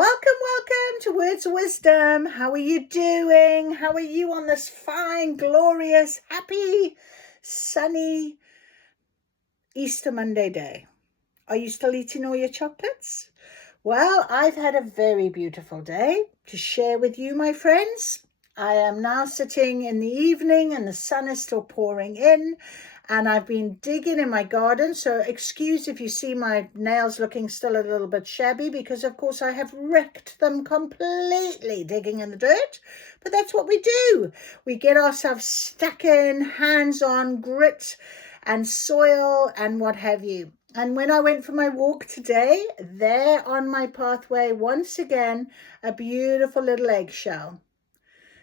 Welcome to Words of Wisdom. How are you doing? How are you on this fine, glorious, happy, sunny Easter Monday day? Are you still eating all your chocolates? Well, I've had a very beautiful day to share with you, my friends. I am now sitting in the evening and the sun is still pouring in. And I've been digging in my garden, so excuse if you see my nails looking still a little bit shabby, because of course I have wrecked them completely digging in the dirt. But that's what we do. We get ourselves stuck in, hands on, grit and soil and what have you. And when I went for my walk today, there on my pathway, once again, a beautiful little eggshell.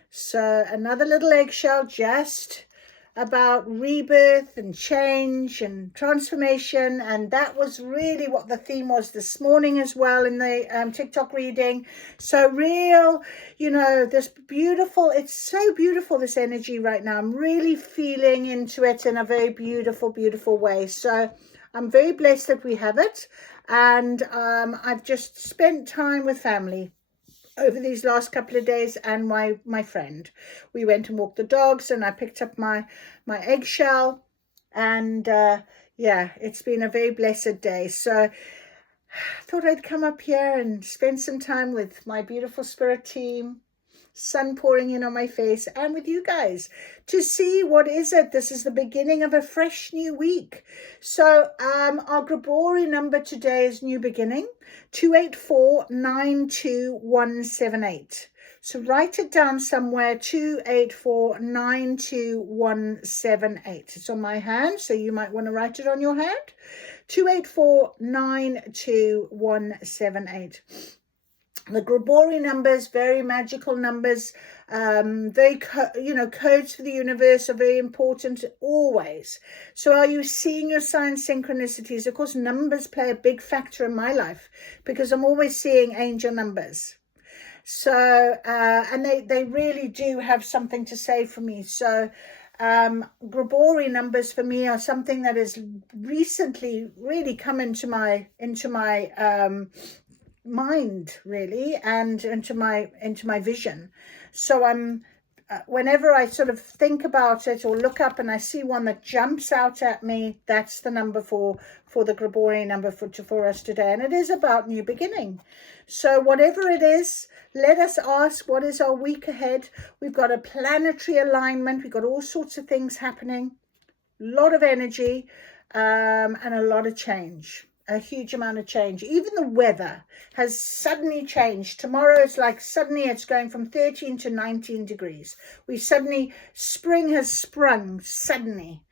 So another little eggshell, just about rebirth and change and transformation. And that was really what the theme was this morning as well in the TikTok reading. So real, this beautiful, it's so beautiful, this energy right now. I'm really feeling into it in a very beautiful, beautiful way. So I'm very blessed that we have it. And I've just spent time with family over these last couple of days, and my friend. We went and walked the dogs, and I picked up my eggshell, and it's been a very blessed day. So I thought I'd come up here and spend some time with my beautiful spirit team, sun pouring in on my face, and with you guys to see what is it. This is the beginning of a fresh new week. So our Grabori number today is new beginning, 284-92178. So write it down somewhere, 284-92178. It's on my hand, so you might want to write it on your hand, 284-92178. The Grabori numbers, very magical numbers, very, codes for the universe are very important always. So are you seeing your sign synchronicities? Of course, numbers play a big factor in my life because I'm always seeing angel numbers. So, and they really do have something to say for me. So, Grabori numbers for me are something that has recently really come into my mind, really, and into my vision. So I'm whenever I sort of think about it or look up and I see one that jumps out at me, that's the number for the Grabori number for us today. And it is about new beginning. So whatever it is, let us ask, what is our week ahead? We've got a planetary alignment. We've got all sorts of things happening, a lot of energy, and a lot of change. A huge amount of change. Even the weather has suddenly changed. Tomorrow it's like suddenly it's going from 13 to 19 degrees. Spring has sprung suddenly.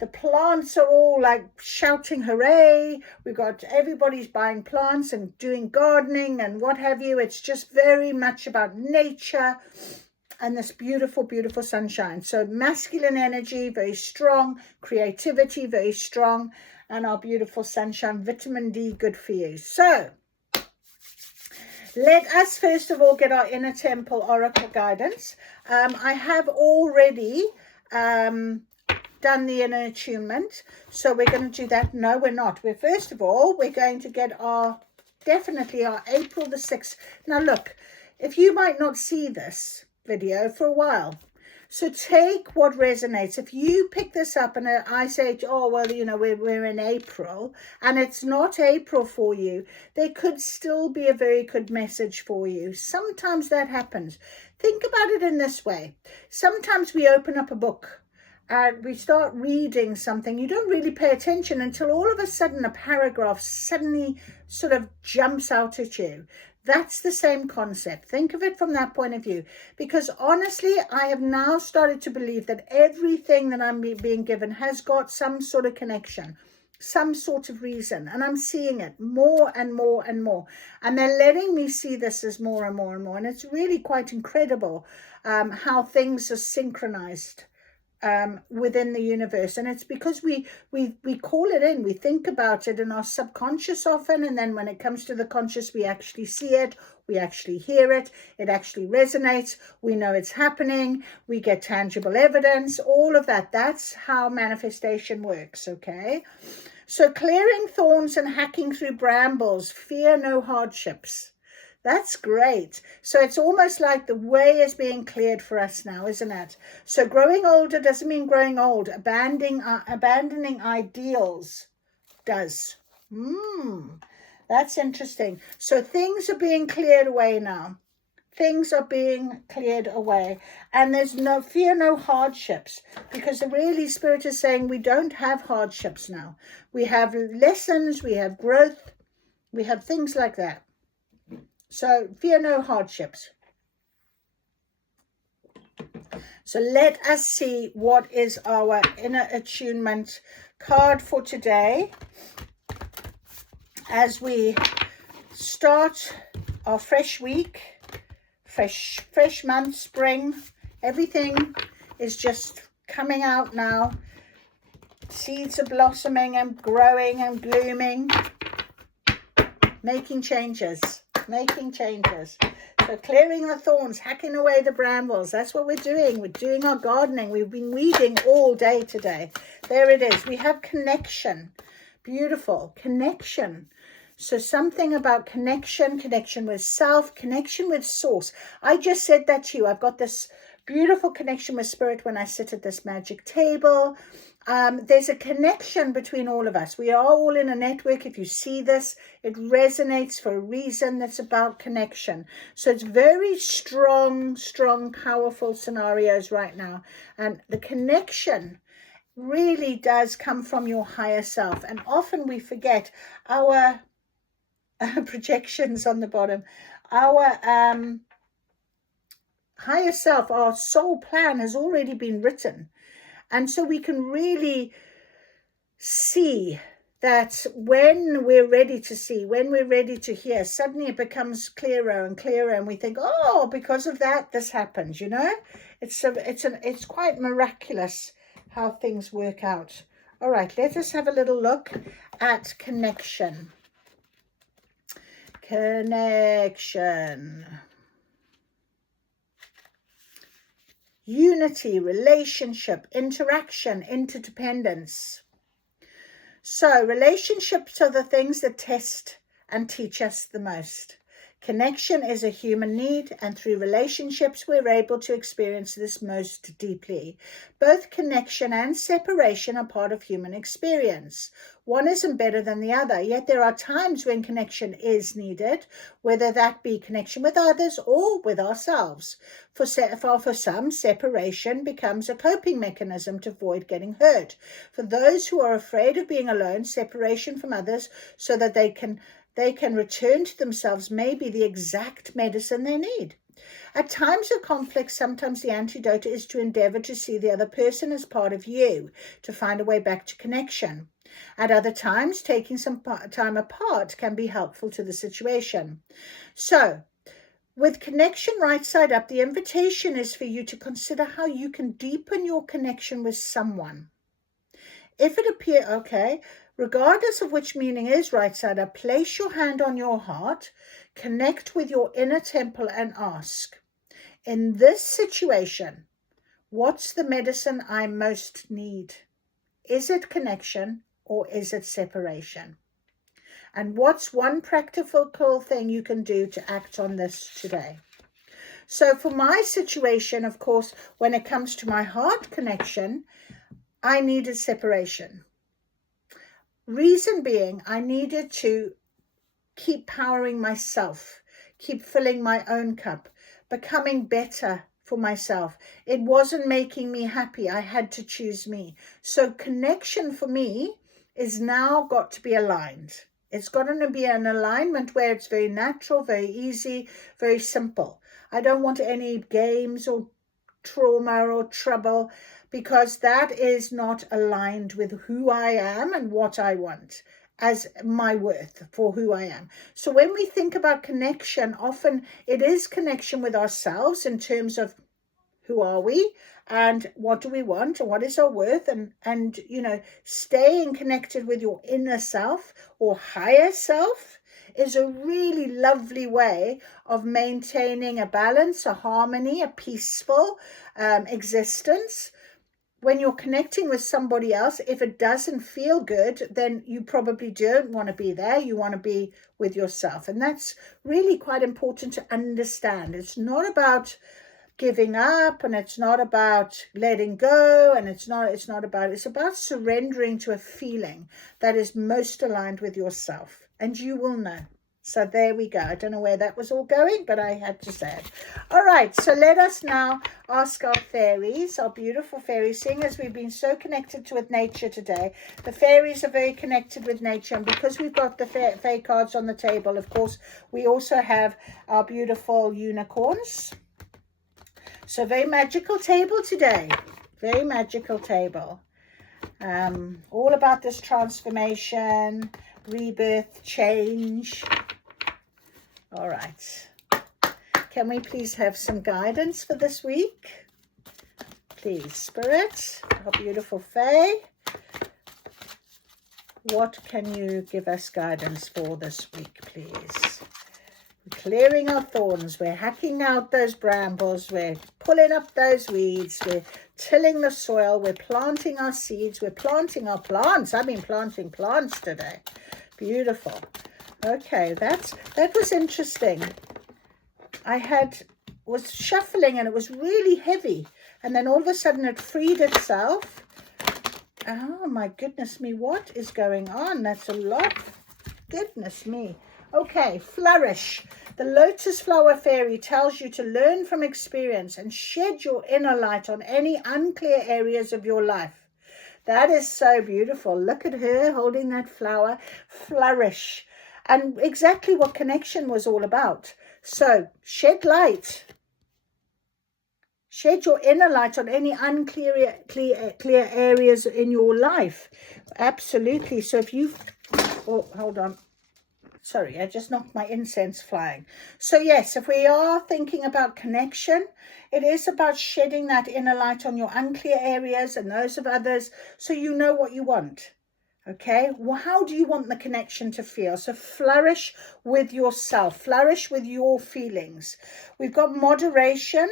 The plants are all like shouting hooray. We've got everybody's buying plants and doing gardening and what have you. It's just very much about nature and this beautiful, beautiful sunshine. So masculine energy, very strong. Creativity, very strong. And our beautiful sunshine, vitamin D, good for you. So let us first of all get our inner temple oracle guidance. I have already done the inner attunement, so we're going to do that. No, we're not. We're going to get definitely our April the 6th. Now look, if you might not see this video for a while, so take what resonates. If you pick this up and I say, oh, well, we're in April and it's not April for you, there could still be a very good message for you. Sometimes that happens. Think about it in this way. Sometimes we open up a book and we start reading something. You don't really pay attention until all of a sudden a paragraph suddenly sort of jumps out at you. That's the same concept. Think of it from that point of view. Because honestly, I have now started to believe that everything that I'm being given has got some sort of connection, some sort of reason. And I'm seeing it more and more and more. And they're letting me see this as more and more and more. And it's really quite incredible how things are synchronized within the universe. And it's because we call it in, we think about it in our subconscious often, and then when it comes to the conscious, we actually see it, we actually hear it, it actually resonates, we know it's happening, we get tangible evidence, all of that. That's how manifestation works. Okay, so clearing thorns and hacking through brambles, fear no hardships. That's great. So it's almost like the way is being cleared for us now, isn't it? So growing older doesn't mean growing old. Abandoning ideals does. That's interesting. So things are being cleared away now. Things are being cleared away. And there's no fear, no hardships. Because the really Spirit is saying we don't have hardships now. We have lessons, we have growth, we have things like that. So fear no hardships. So let us see what is our inner attunement card for today as we start our fresh week, fresh month, spring. Everything is just coming out now. Seeds are blossoming and growing and blooming, making changes. So clearing the thorns, hacking away the brambles. That's what we're doing. We're doing our gardening. We've been weeding all day today. There it is. We have connection. Beautiful. Connection. So something about connection with self, connection with source. I just said that to you. I've got this beautiful connection with Spirit when I sit at this magic table. There's a connection between all of us. We are all in a network. If you see this, it resonates for a reason. That's about connection. So it's very strong, powerful scenarios right now. And the connection really does come from your higher self. And often we forget our projections on the bottom. Our higher self, our soul plan has already been written. And so we can really see that when we're ready to see, when we're ready to hear, suddenly it becomes clearer and clearer, and we think, oh, because of that, this happens, you know? It's quite miraculous how things work out. All right, let us have a little look at connection. Connection. Unity, relationship, interaction, interdependence. So relationships are the things that test and teach us the most. Connection is a human need, and through relationships we're able to experience this most deeply. Both connection and separation are part of human experience. One isn't better than the other, yet there are times when connection is needed, whether that be connection with others or with ourselves. For some, separation becomes a coping mechanism to avoid getting hurt. For those who are afraid of being alone, separation from others so that they can return to themselves may be the exact medicine they need. At times of conflict, sometimes the antidote is to endeavor to see the other person as part of you, to find a way back to connection. At other times, taking some time apart can be helpful to the situation. So, with connection right side up, the invitation is for you to consider how you can deepen your connection with someone. If it appears, regardless of which meaning is right side up, place your hand on your heart, connect with your inner temple and ask, in this situation, what's the medicine I most need? Is it connection or is it separation? And what's one practical thing you can do to act on this today? So for my situation, of course, when it comes to my heart connection, I needed separation. Reason being, I needed to keep powering myself, keep filling my own cup, becoming better for myself. It wasn't making me happy. I had to choose me. So connection for me is now got to be aligned. It's got to be an alignment where it's very natural, very easy, very simple. I don't want any games or trauma or trouble, because that is not aligned with who I am and what I want as my worth for who I am. So when we think about connection, often it is connection with ourselves in terms of who are we and what do we want and what is our worth, and you know, staying connected with your inner self or higher self is a really lovely way of maintaining a balance, a harmony, a peaceful existence. when you're connecting with somebody else, if it doesn't feel good, then you probably don't want to be there. You want to be with yourself. And that's really quite important to understand. It's not about giving up, and it's not about letting go, and it's about surrendering to a feeling that is most aligned with yourself, and you will know. So there we go. I don't know where that was all going, but I had to say it. All right, so let us now ask our fairies, our beautiful fairies, seeing as we've been so connected with nature today. The fairies are very connected with nature, and because we've got the fae cards on the table, of course, we also have our beautiful unicorns. So very magical table today. Very magical table. All about this transformation, rebirth, change. All right. Can we please have some guidance for this week? Please, Spirit, our beautiful Fae. What can you give us guidance for this week, please? We're clearing our thorns. We're hacking out those brambles. We're pulling up those weeds. We're tilling the soil. We're planting our seeds. We're planting our plants. I've been planting plants today. Beautiful. Okay, that was interesting. I was shuffling and it was really heavy, and then all of a sudden it freed itself. Oh my goodness me, what is going on? That's a lot. Goodness me. Okay, flourish. The lotus flower fairy tells you to learn from experience and shed your inner light on any unclear areas of your life. That is so beautiful. Look at her holding that flower. Flourish. And exactly what connection was all about. So, shed light. Shed your inner light on any unclear clear areas in your life. Absolutely. So if you've... Oh, hold on. Sorry, I just knocked my incense flying. So yes, if we are thinking about connection, it is about shedding that inner light on your unclear areas and those of others, so you know what you want. Okay, well, how do you want the connection to feel? So flourish with yourself, flourish with your feelings. We've got moderation.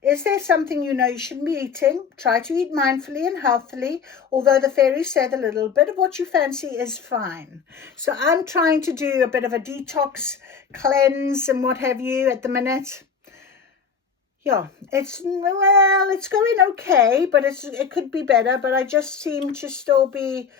Is there something you know you shouldn't be eating? Try to eat mindfully and healthily, although the fairies said a little bit of what you fancy is fine. So I'm trying to do a bit of a detox, cleanse and what have you at the minute. Yeah, it's going okay, but it could be better, but I just seem to still be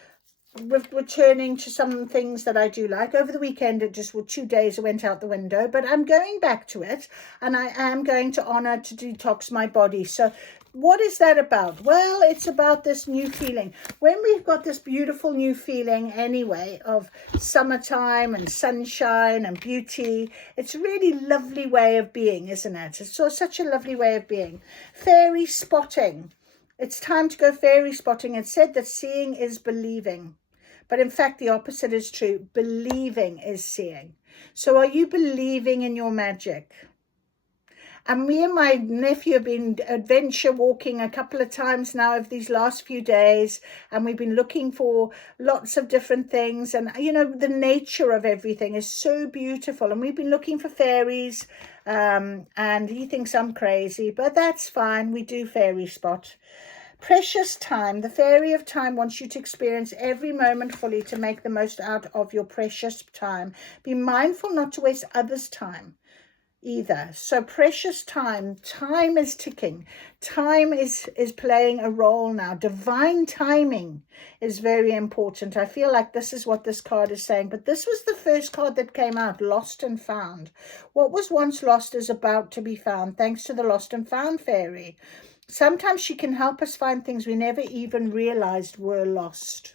returning to some things that I do like. Over the weekend, it just 2 days it went out the window, but I'm going back to it, and I am going to honor to detox my body. So what is that about? Well, it's about this new feeling. When we've got this beautiful new feeling anyway of summertime and sunshine and beauty, it's a really lovely way of being, isn't it? It's such a lovely way of being. Fairy spotting. It's time to go fairy spotting. It's said that seeing is believing. But in fact, the opposite is true. Believing is seeing. So are you believing in your magic? And me and my nephew have been adventure walking a couple of times now over these last few days. And we've been looking for lots of different things. And, you know, the nature of everything is so beautiful. And we've been looking for fairies. And he thinks I'm crazy, but that's fine. We do fairy spot. Precious time. The fairy of time wants you to experience every moment fully to make the most out of your precious time. Be mindful not to waste others' time either. So precious time. Time is ticking. Time is playing a role now. Divine timing is very important. I feel like this is what this card is saying. But this was the first card that came out, lost and found. What was once lost is about to be found, thanks to the lost and found fairy. Sometimes she can help us find things we never even realized were lost.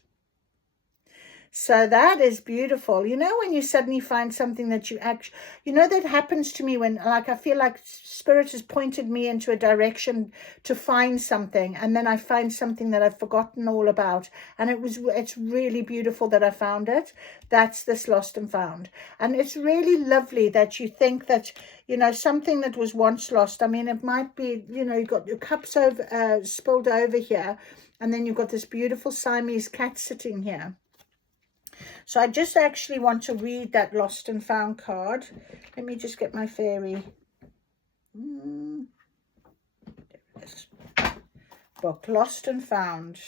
So that is beautiful. You know, when you suddenly find something that you actually, you know, that happens to me when, like, I feel like Spirit has pointed me into a direction to find something, and then I find something that I've forgotten all about, and it's really beautiful that I found it. That's this lost and found. And it's really lovely that you think that, you know, something that was once lost. I mean, it might be, you know, you've got your cups over spilled over here, and then you've got this beautiful Siamese cat sitting here. So I just actually want to read that lost and found card. Let me just get my fairy. There it is. book, Lost and Found.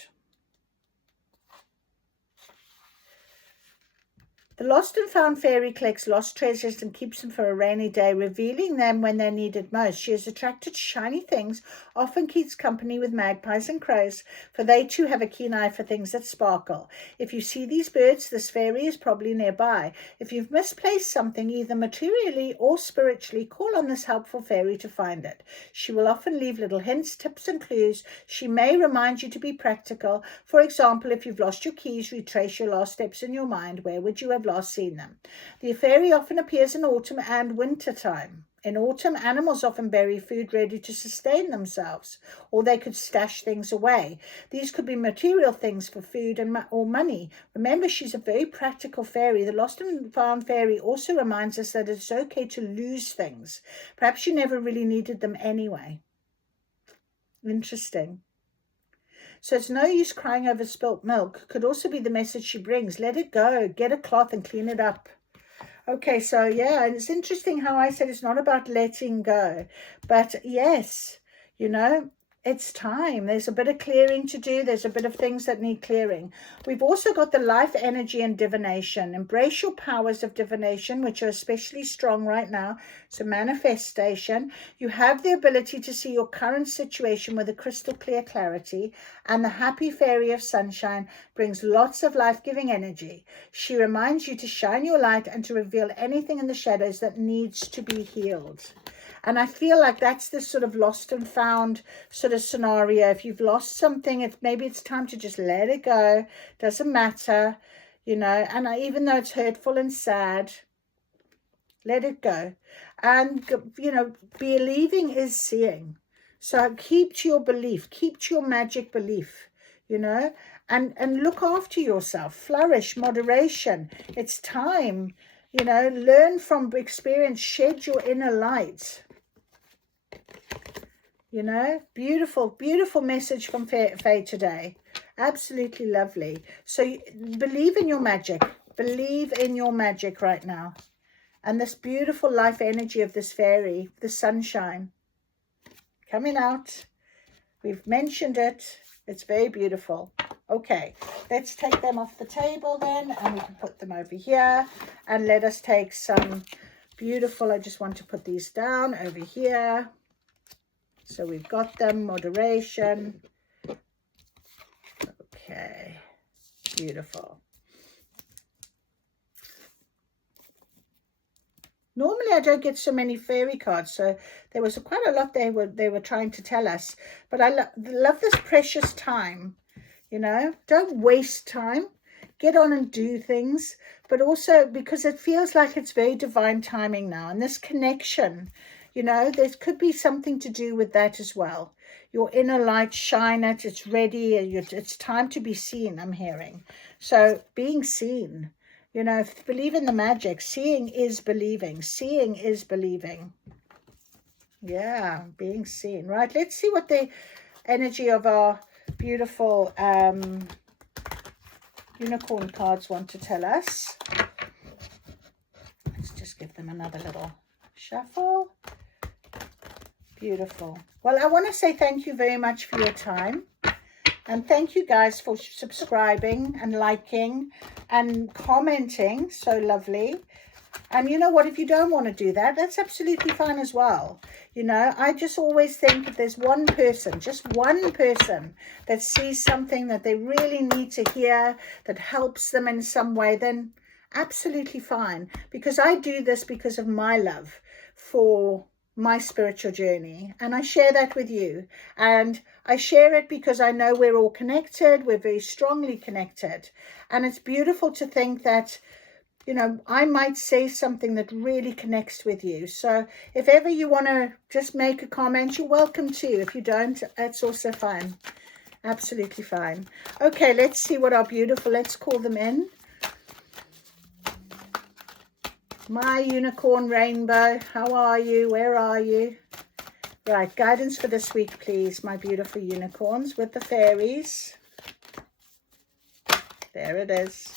The Lost and Found fairy collects lost treasures and keeps them for a rainy day, revealing them when they're needed most. She is attracted to shiny things, often keeps company with magpies and crows, for they too have a keen eye for things that sparkle. If you see these birds, this fairy is probably nearby. If you've misplaced something, either materially or spiritually, call on this helpful fairy to find it. She will often leave little hints, tips and clues. She may remind you to be practical. For example, if you've lost your keys, retrace your last steps in your mind. Where would you have last seen them? The fairy often appears in autumn and winter time. In autumn, animals often bury food ready to sustain themselves, or they could stash things away. These could be material things for food or money. Remember, she's a very practical fairy. The Lost and Found fairy also reminds us that it's okay to lose things. Perhaps you never really needed them anyway. Interesting. So it's no use crying over spilt milk. Could also be the message she brings. Let it go. Get a cloth and clean it up. Okay, so yeah, and it's interesting how I said it's not about letting go. But yes, you know, it's time. There's a bit of clearing to do. There's a bit of things that need clearing. We've also got the life energy and divination. Embrace your powers of divination, which are especially strong right now. So manifestation. You have the ability to see your current situation with a crystal clear clarity. And the happy fairy of sunshine brings lots of life-giving energy. She reminds you to shine your light and to reveal anything in the shadows that needs to be healed. And I feel like that's this sort of lost and found sort of scenario. If you've lost something, maybe it's time to just let it go. Doesn't matter, you know. And even though it's hurtful and sad, let it go. And, you know, believing is seeing. So keep to your belief. Keep to your magic belief, you know. And look after yourself. Flourish, moderation. It's time, you know. Learn from experience. Shed your inner light. You know, beautiful, beautiful message from Faye today. Absolutely lovely. So believe in your magic. Believe in your magic right now. And this beautiful life energy of this fairy, the sunshine, coming out. We've mentioned it. It's very beautiful. Okay, let's take them off the table then, and we can put them over here. And let us take some beautiful, I just want to put these down over here. So we've got them, moderation. Okay, beautiful. Normally I don't get so many fairy cards, so there was quite a lot they were trying to tell us. But I love this precious time, you know. Don't waste time. Get on and do things, but also because it feels like it's very divine timing now. And this connection, you know, there could be something to do with that as well. Your inner light, shine it. It's ready. It's time to be seen, I'm hearing. So being seen, you know, believe in the magic. Seeing is believing. Seeing is believing. Yeah, being seen. Right, let's see what the energy of our beautiful unicorn cards want to tell us. Let's just give them another little shuffle. Beautiful. Well, I want to say thank you very much for your time. And thank you guys for subscribing and liking and commenting. So lovely. And you know what? If you don't want to do that, that's absolutely fine as well. You know, I just always think if there's one person, just one person that sees something that they really need to hear, that helps them in some way, then absolutely fine. Because I do this because of my love for my spiritual journey, and I share that with you. And I share it because I know we're all connected. We're very strongly connected. And it's beautiful to think that, you know, I might say something that really connects with you. So if ever you want to just make a comment, you're welcome to. If you don't, that's also fine. Absolutely fine. Okay, let's see what our beautiful, let's call them in. My unicorn rainbow, how are you? Where are you? Right, guidance for this week, please, my beautiful unicorns with the fairies. There it is.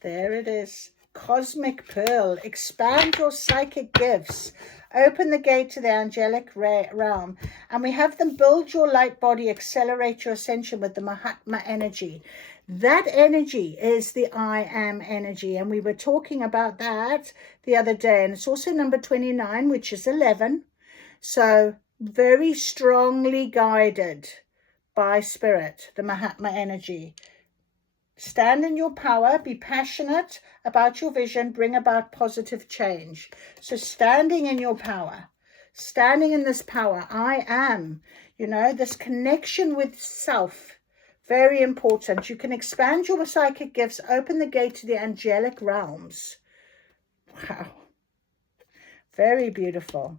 There it is. Cosmic Pearl. Expand your psychic gifts. Open the gate to the angelic realm. And we have them build your light body, accelerate your ascension with the Mahatma energy. That energy is the I am energy. And we were talking about that the other day. And it's also number 29, which is 11. So very strongly guided by spirit, the Mahatma energy. Stand in your power, be passionate about your vision, bring about positive change. So standing in your power, standing in this power, I am, this connection with self, very important. You can expand your psychic gifts, open the gate to the angelic realms. Wow. Very beautiful.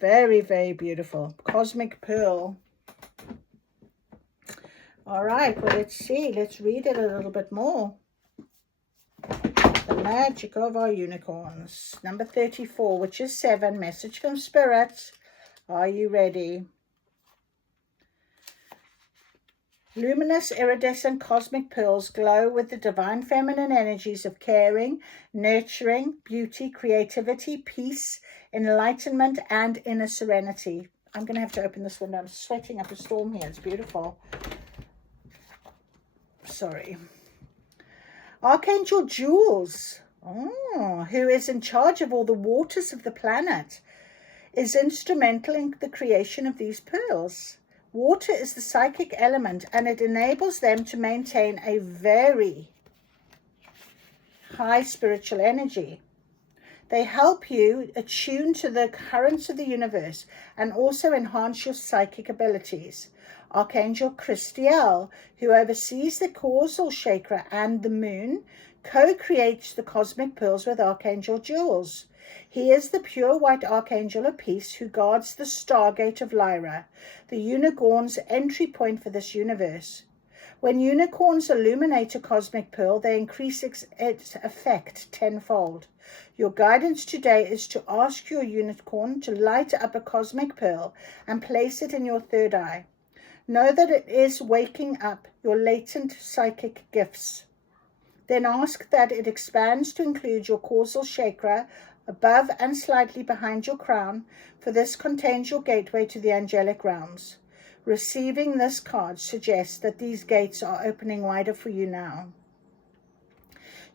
Very, very beautiful. Cosmic Pearl. All right, well, let's see. Let's read it a little bit more. The magic of our unicorns. Number 34, which is 7. Message from Spirit. Are you ready? Luminous, iridescent cosmic pearls glow with the divine feminine energies of caring, nurturing, beauty, creativity, peace, enlightenment, and inner serenity. I'm going to have to open this window. I'm sweating up a storm here. It's beautiful. Sorry. Archangel Jules, who is in charge of all the waters of the planet, is instrumental in the creation of these pearls. Water is the psychic element, and it enables them to maintain a very high spiritual energy. They help you attune to the currents of the universe and also enhance your psychic abilities. Archangel Christiel, who oversees the causal chakra and the moon, co-creates the cosmic pearls with Archangel Jules. He is the pure white archangel of peace who guards the stargate of Lyra, the unicorn's entry point for this universe. When unicorns illuminate a cosmic pearl, they increase its effect tenfold. Your guidance today is to ask your unicorn to light up a cosmic pearl and place it in your third eye. Know that it is waking up your latent psychic gifts. Then ask that it expands to include your causal chakra above and slightly behind your crown, for this contains your gateway to the angelic realms. Receiving this card suggests that these gates are opening wider for you now.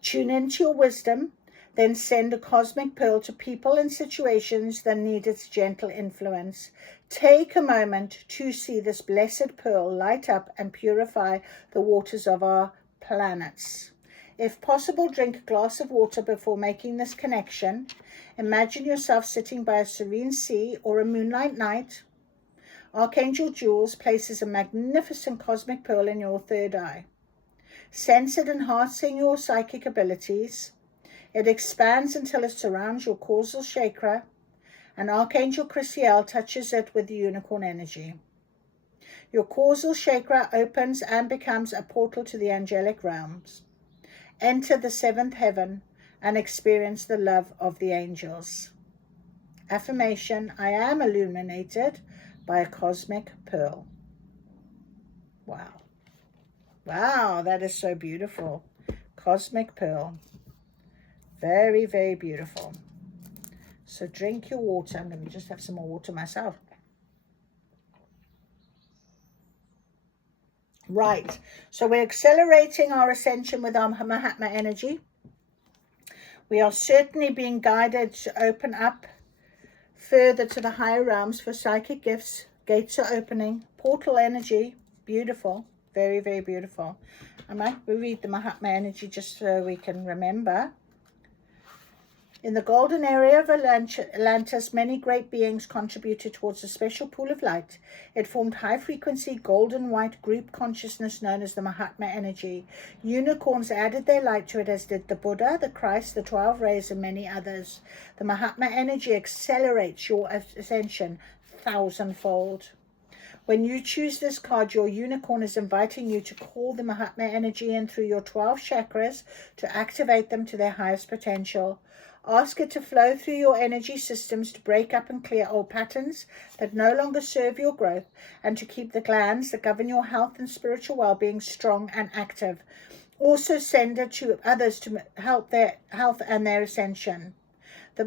Tune into your wisdom, then send a cosmic pearl to people and situations that need its gentle influence. Take a moment to see this blessed pearl light up and purify the waters of our planets. If possible, drink a glass of water before making this connection. Imagine yourself sitting by a serene sea or a moonlight night. Archangel Jules places a magnificent cosmic pearl in your third eye. Sense it enhancing your psychic abilities. It expands until it surrounds your causal chakra, and Archangel Christiel touches it with the unicorn energy. Your causal chakra opens and becomes a portal to the angelic realms. Enter the seventh heaven and experience the love of the angels. Affirmation: I am illuminated by a cosmic pearl. Wow. Wow, that is so beautiful. Cosmic pearl. Very, very beautiful. So drink your water. I'm going to just have some more water myself. Right. So we're accelerating our ascension with our Mahatma energy. We are certainly being guided to open up further to the higher realms for psychic gifts. Gates are opening. Portal energy. Beautiful. Very, very beautiful. I might read the Mahatma energy just so we can remember. In the golden area of Atlantis, many great beings contributed towards a special pool of light. It formed high-frequency, golden-white group consciousness known as the Mahatma energy. Unicorns added their light to it, as did the Buddha, the Christ, the 12 rays, and many others. The Mahatma energy accelerates your ascension thousandfold. When you choose this card, your unicorn is inviting you to call the Mahatma energy in through your 12 chakras to activate them to their highest potential. Ask it to flow through your energy systems to break up and clear old patterns that no longer serve your growth, and to keep the glands that govern your health and spiritual well-being strong and active. Also send it to others to help their health and their ascension.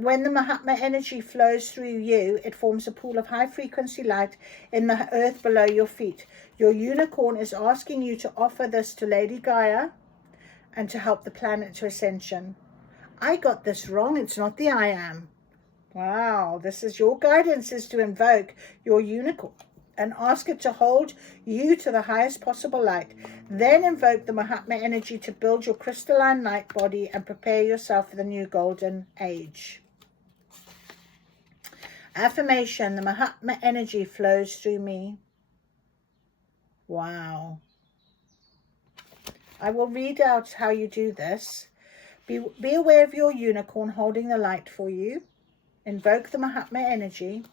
When the Mahatma energy flows through you, it forms a pool of high frequency light in the earth below your feet. Your unicorn is asking you to offer this to Lady Gaia and to help the planet to ascension. I got this wrong. It's not the I am. Wow, this is your guidance, is to invoke your unicorn and ask it to hold you to the highest possible light. Then invoke the Mahatma energy to build your crystalline light body and prepare yourself for the new golden age. Affirmation: the Mahatma energy flows through me. Wow. I will read out how you do this. Be aware of your unicorn holding the light for you. Invoke the Mahatma energy.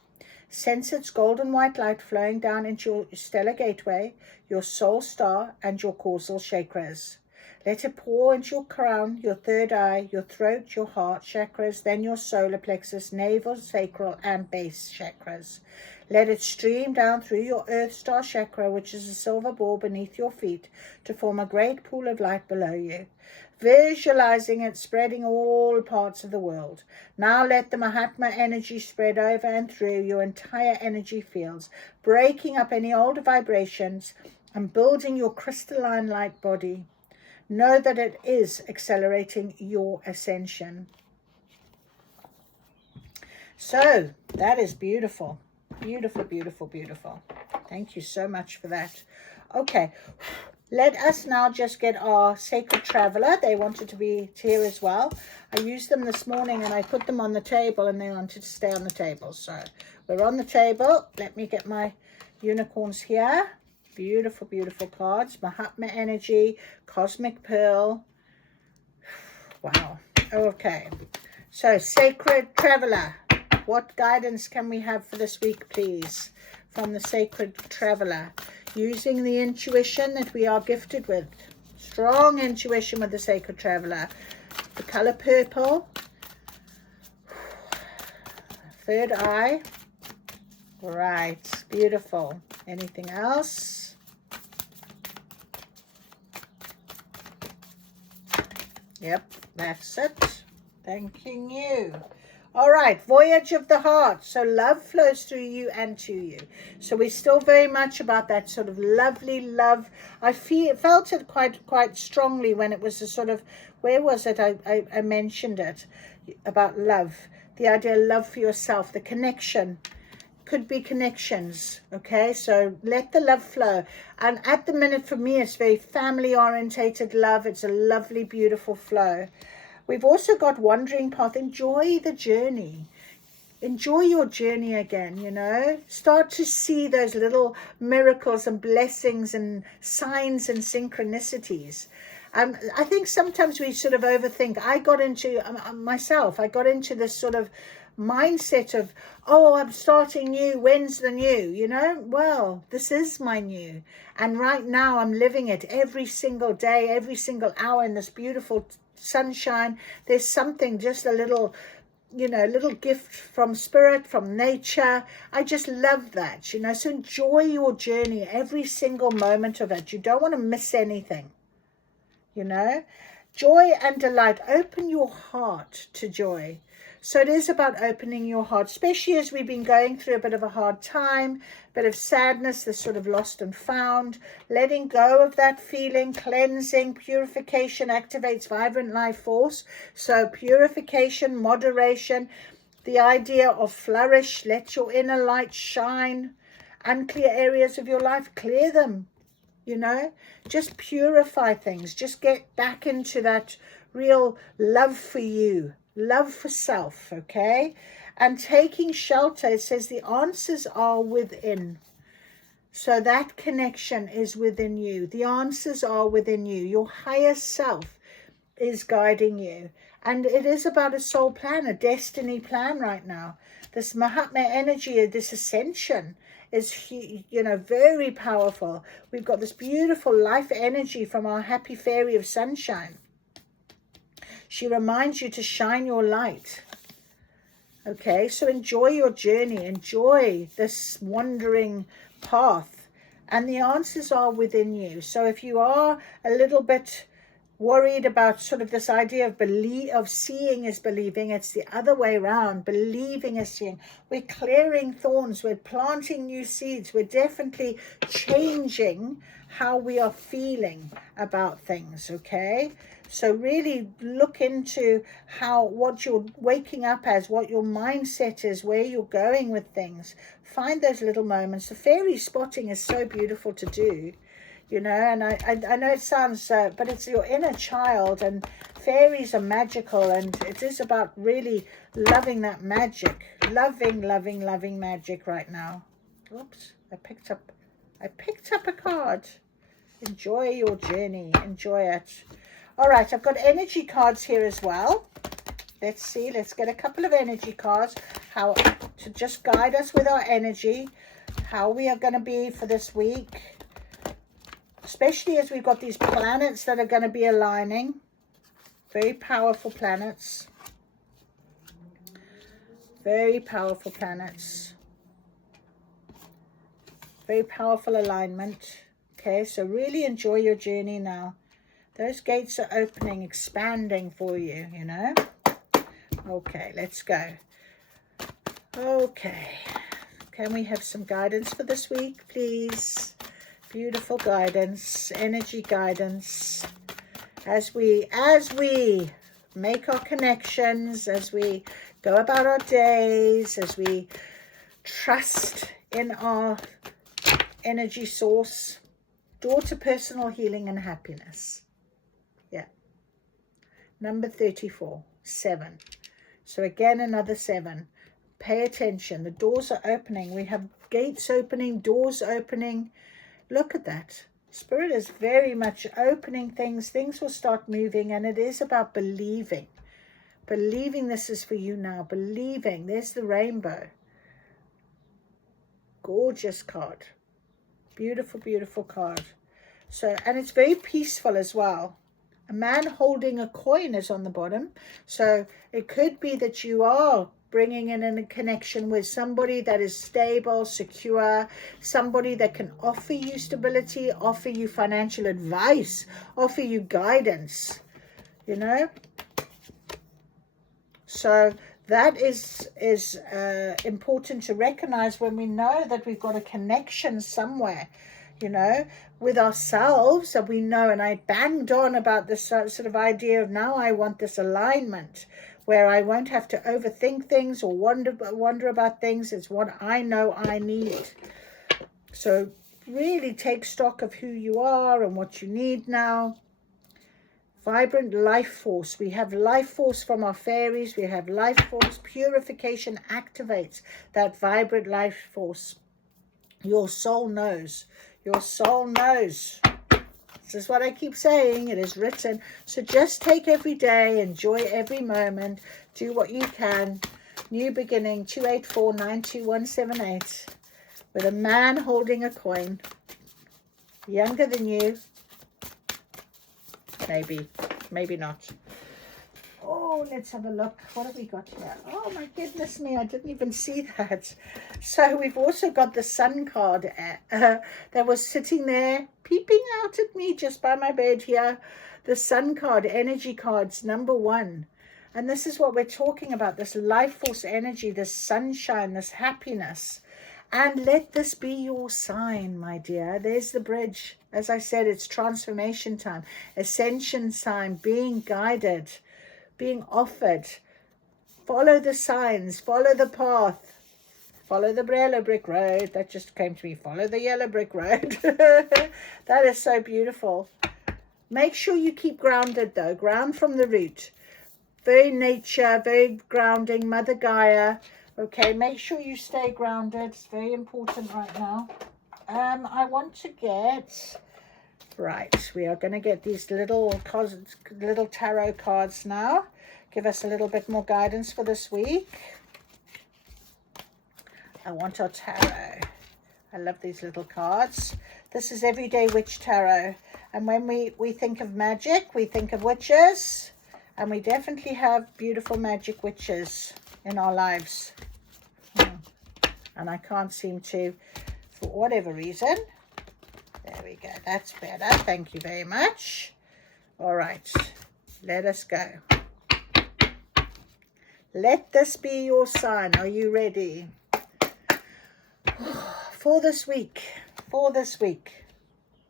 Sense its golden white light flowing down into your stellar gateway, your soul star, and your causal chakras. Let it pour into your crown, your third eye, your throat, your heart chakras, then your solar plexus, navel, sacral, and base chakras. Let it stream down through your earth star chakra, which is a silver ball beneath your feet, to form a great pool of light below you. Visualizing it spreading all parts of the world. Now let the Mahatma energy spread over and through your entire energy fields, breaking up any old vibrations and building your crystalline light body. Know that it is accelerating your ascension. So that is beautiful. Beautiful, beautiful, beautiful. Thank you so much for that. Okay. Let us now just get our Sacred Traveler. They wanted to be here as well. I used them this morning and I put them on the table and they wanted to stay on the table. So we're on the table. Let me get my unicorns here. Beautiful, beautiful cards. Mahatma energy, Cosmic Pearl. Wow. Okay. So Sacred Traveler, what guidance can we have for this week, please, from the Sacred Traveler? Using the intuition that we are gifted with. Strong intuition with the Sacred Traveler. The color purple. Third eye. Right. Beautiful. Anything else? Yep. That's it. Thanking you. All right, voyage of the heart. So love flows through you and to you. So we're still very much about that sort of lovely love. I felt it quite strongly when it was a sort of, where was it? I mentioned it about love. The idea of love for yourself, the connection. Could be connections, okay? So let the love flow. And at the minute for me, it's very family-orientated love. It's a lovely, beautiful flow. We've also got wandering path. Enjoy the journey. Enjoy your journey again, you know. Start to see those little miracles and blessings and signs and synchronicities. I think sometimes we sort of overthink. I got into this sort of mindset of, oh, I'm starting new. When's the new? You know, well, this is my new. And right now I'm living it every single day, every single hour in this beautiful sunshine. There's something, just a little, you know, little gift from spirit, from nature. I just love that, you know. So enjoy your journey, every single moment of it. You don't want to miss anything, you know. Joy and delight. Open your heart to joy. So it is about opening your heart, especially as we've been going through a bit of a hard time, a bit of sadness, this sort of lost and found. Letting go of that feeling, cleansing, purification activates vibrant life force. So purification, moderation, the idea of flourish, let your inner light shine. Unclear areas of your life, clear them, you know. Just purify things. Just get back into that real love for you. Love for self, okay? And taking shelter, it says the answers are within. So that connection is within you. The answers are within you. Your higher self is guiding you. And it is about a soul plan, a destiny plan right now. This Mahatma energy, this ascension is, you know, very powerful. We've got this beautiful life energy from our happy fairy of sunshine. She reminds you to shine your light. Okay, so enjoy your journey. Enjoy this wandering path. And the answers are within you. So if you are a little bit worried about sort of this idea of seeing is believing. It's the other way around. Believing is seeing. We're clearing thorns. We're planting new seeds. We're definitely changing how we are feeling about things, okay? So really look into what you're waking up as, what your mindset is, where you're going with things. Find those little moments. The fairy spotting is so beautiful to do. You know, and I know it sounds, but it's your inner child, and fairies are magical, and it is about really loving that magic, loving magic right now. Oops, I picked up a card. Enjoy your journey, enjoy it. All right, I've got energy cards here as well. Let's see, let's get a couple of energy cards, how to just guide us with our energy, how we are going to be for this week. Especially as we've got these planets that are going to be aligning. Very powerful planets. Very powerful planets. Very powerful alignment. Okay, so really enjoy your journey now. Those gates are opening, expanding for you, you know. Okay, let's go. Okay. Can we have some guidance for this week, please? Beautiful guidance, energy guidance, as we make our connections, as we go about our days, as we trust in our energy source. Door to personal healing and happiness. Yeah. Number 34, 7. So again, another 7. Pay attention. The doors are opening. We have gates opening, doors opening. Look at that. Spirit is very much opening things. Things will start moving, and it is about believing. Believing this is for you now. Believing. There's the rainbow. Gorgeous card. Beautiful, beautiful card. So, and it's very peaceful as well. A man holding a coin is on the bottom. So it could be that you are bringing in a connection with somebody that is stable, secure, somebody that can offer you stability, offer you financial advice, offer you guidance, you know. So that is important to recognize when we know that we've got a connection somewhere, you know, with ourselves, that we know. And I banged on about this sort of idea of now I want this alignment where I won't have to overthink things or wonder about things. It's what I know I need. So really take stock of who you are and what you need now. Vibrant life force. We have life force from our fairies. We have life force. Purification activates that vibrant life force. Your soul knows. Your soul knows. This is what I keep saying. It is written. So just take every day. Enjoy every moment. Do what you can. New beginning. 284-92178. With a man holding a coin. Younger than you. Maybe. Maybe not. Oh, let's have a look. What have we got here? Oh, my goodness me. I didn't even see that. So we've also got the sun card that was sitting there peeping out at me just by my bed here. The sun card, energy cards, number 1. And this is what we're talking about, this life force energy, this sunshine, this happiness. And let this be your sign, my dear. There's the bridge. As I said, it's transformation time, ascension time, being guided, being offered. Follow the signs, follow the path, follow the yellow brick road. That just came to me. Follow the yellow brick road. That is so beautiful. Make sure you keep grounded though. Ground from the root. Very nature, very grounding, Mother Gaia. Okay, make sure you stay grounded. It's very important right now. I want to get... Right, we are going to get these little tarot cards now. Give us a little bit more guidance for this week. I want our tarot. I love these little cards. This is Everyday Witch Tarot. And when we think of magic, we think of witches. And we definitely have beautiful magic witches in our lives. And I can't seem to, for whatever reason. There we go. That's better. Thank you very much. All right, let us go. Let this be your sign. Are you ready? For this week,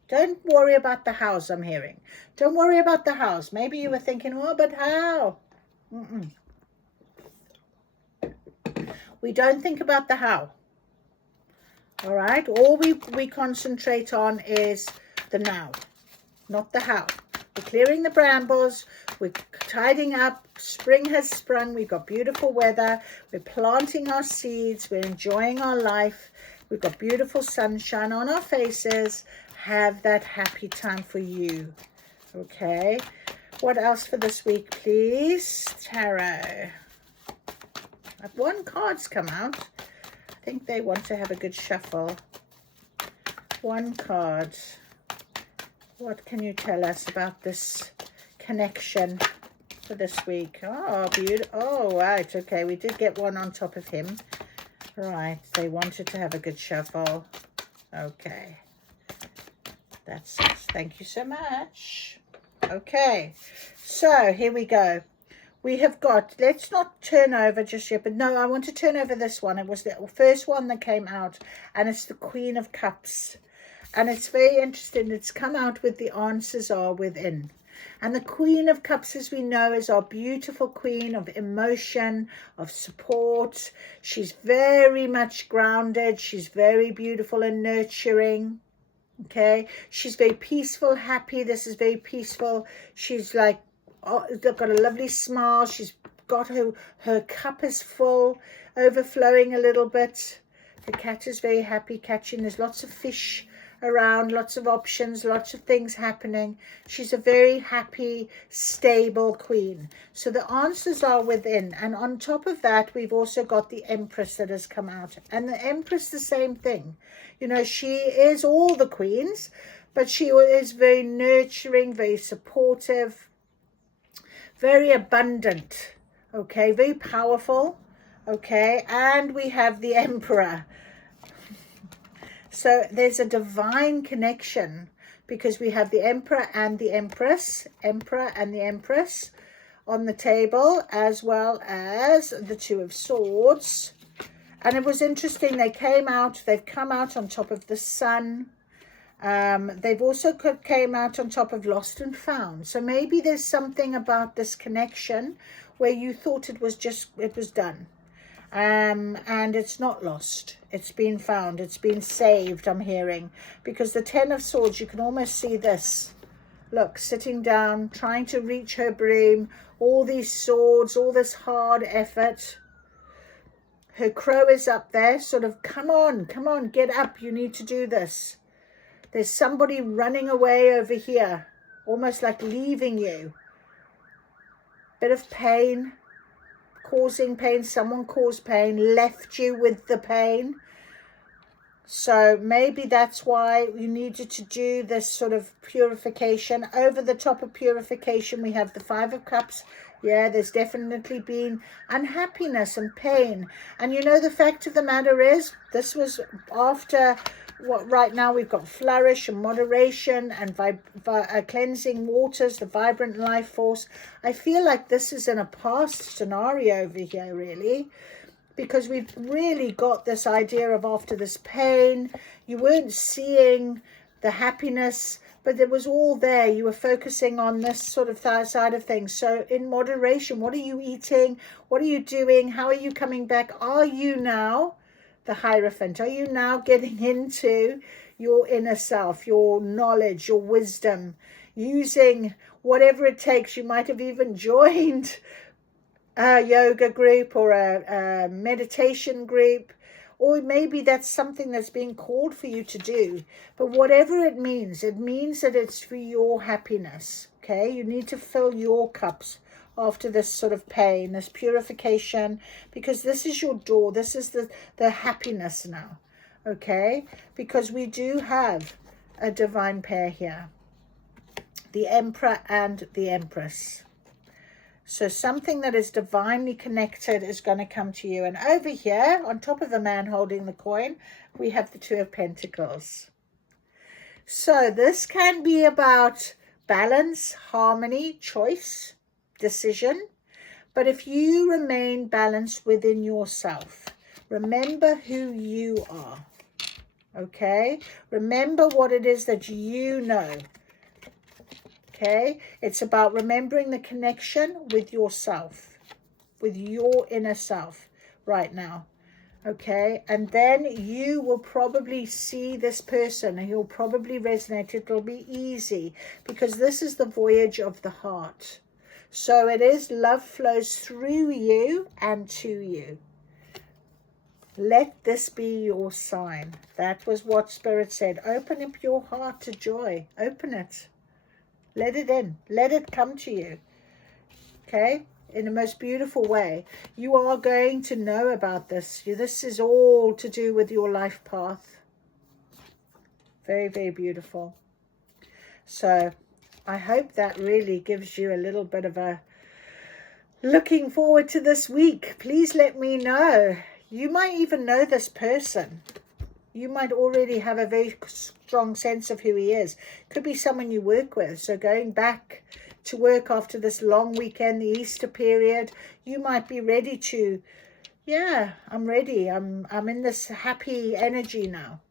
don't worry about the house. I'm hearing, don't worry about the house. Maybe you were thinking, well, but how? We don't think about the how. All right, all we concentrate on is the now, not the how. We're clearing the brambles, we're tidying up, spring has sprung, we've got beautiful weather, we're planting our seeds, we're enjoying our life, we've got beautiful sunshine on our faces. Have that happy time for you. Okay, what else for this week, please? Tarot. One card's come out. I think they want to have a good shuffle. One card. What can you tell us about this connection for this week? Oh, beautiful. Oh, right. Okay, we did get one on top of him. Right, they wanted to have a good shuffle. Okay. That's it. Thank you so much. Okay, so here we go. We have got, let's not turn over just yet, but no, I want to turn over this one. It was the first one that came out, and it's the Queen of Cups. And it's very interesting. It's come out with the answers are within. And the Queen of Cups, as we know, is our beautiful queen of emotion, of support. She's very much grounded. She's very beautiful and nurturing. Okay, she's very peaceful, happy. This is very peaceful. She's like, oh, they've got a lovely smile. She's got her cup is full, overflowing a little bit. The cat is very happy catching. There's lots of fish around, lots of options, lots of things happening. She's a very happy, stable queen. So the answers are within. And on top of that, we've also got the Empress that has come out. And the Empress, the same thing. You know, she is all the queens, but she is very nurturing, very supportive, very abundant, okay, very powerful, okay. And we have the Emperor. So there's a divine connection because we have the Emperor and the Empress, Emperor and the Empress on the table, as well as the Two of Swords. And it was interesting, they've come out on top of the Sun. They've also came out on top of Lost and Found. So maybe there's something about this connection where you thought it was done. And it's not lost. It's been found. It's been saved, I'm hearing. Because the Ten of Swords, you can almost see this. Look, sitting down, trying to reach her broom. All these swords, all this hard effort. Her crow is up there, sort of, come on, get up. You need to do this. There's somebody running away over here. Almost like leaving you. Bit of pain. Causing pain, someone caused pain, left you with the pain. So maybe that's why you needed to do this sort of purification. Over the top of purification, we have the Five of Cups. Yeah, there's definitely been unhappiness and pain. And you know, the fact of the matter is, this was after what right now we've got flourish and moderation and cleansing waters, the vibrant life force. I feel like this is in a past scenario over here, really, because we've really got this idea of after this pain, you weren't seeing the happiness, but it was all there. You were focusing on this sort of side of things. So in moderation, what are you eating? What are you doing? How are you coming back? Are you now the Hierophant? Are you now getting into your inner self, your knowledge, your wisdom, using whatever it takes? You might have even joined a yoga group or a meditation group, or maybe that's something that's being called for you to do. But whatever it means that it's for your happiness, okay? You need to fill your cups after this sort of pain, this purification, because this is your door. This is the happiness now, okay? Because we do have a divine pair here, the Emperor and the Empress. So something that is divinely connected is going to come to you. And over here, on top of the man holding the coin, we have the Two of Pentacles. So this can be about balance, harmony, choice, decision. But if you remain balanced within yourself, remember who you are, okay? Remember what it is that you know, okay? It's about remembering the connection with yourself, with your inner self right now, okay? And then you will probably see this person and he'll probably resonate. It'll be easy because this is the voyage of the heart. So it is love flows through you and to you. Let this be your sign. That was what Spirit said. Open up your heart to joy. Open it. Let it in. Let it come to you. Okay? In the most beautiful way. You are going to know about this. This is all to do with your life path. Very, very beautiful. So I hope that really gives you a little bit of a looking forward to this week. Please let me know. You might even know this person. You might already have a very strong sense of who he is. Could be someone you work with. So going back to work after this long weekend, the Easter period, you might be ready to, yeah, I'm ready. I'm in this happy energy now.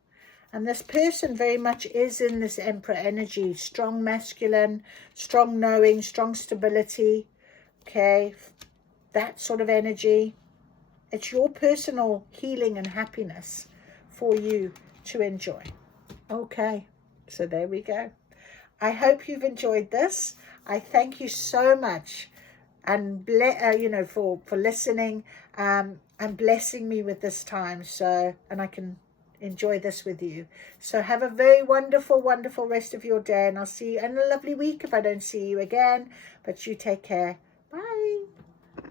And this person very much is in this Emperor energy. Strong masculine, strong knowing, strong stability. Okay, that sort of energy. It's your personal healing and happiness for you to enjoy. Okay, so there we go. I hope you've enjoyed this. I thank you so much, and for listening and blessing me with this time. So, and I can enjoy this with you. So have a very wonderful, wonderful rest of your day, and I'll see you in a lovely week if I don't see you again. But you take care.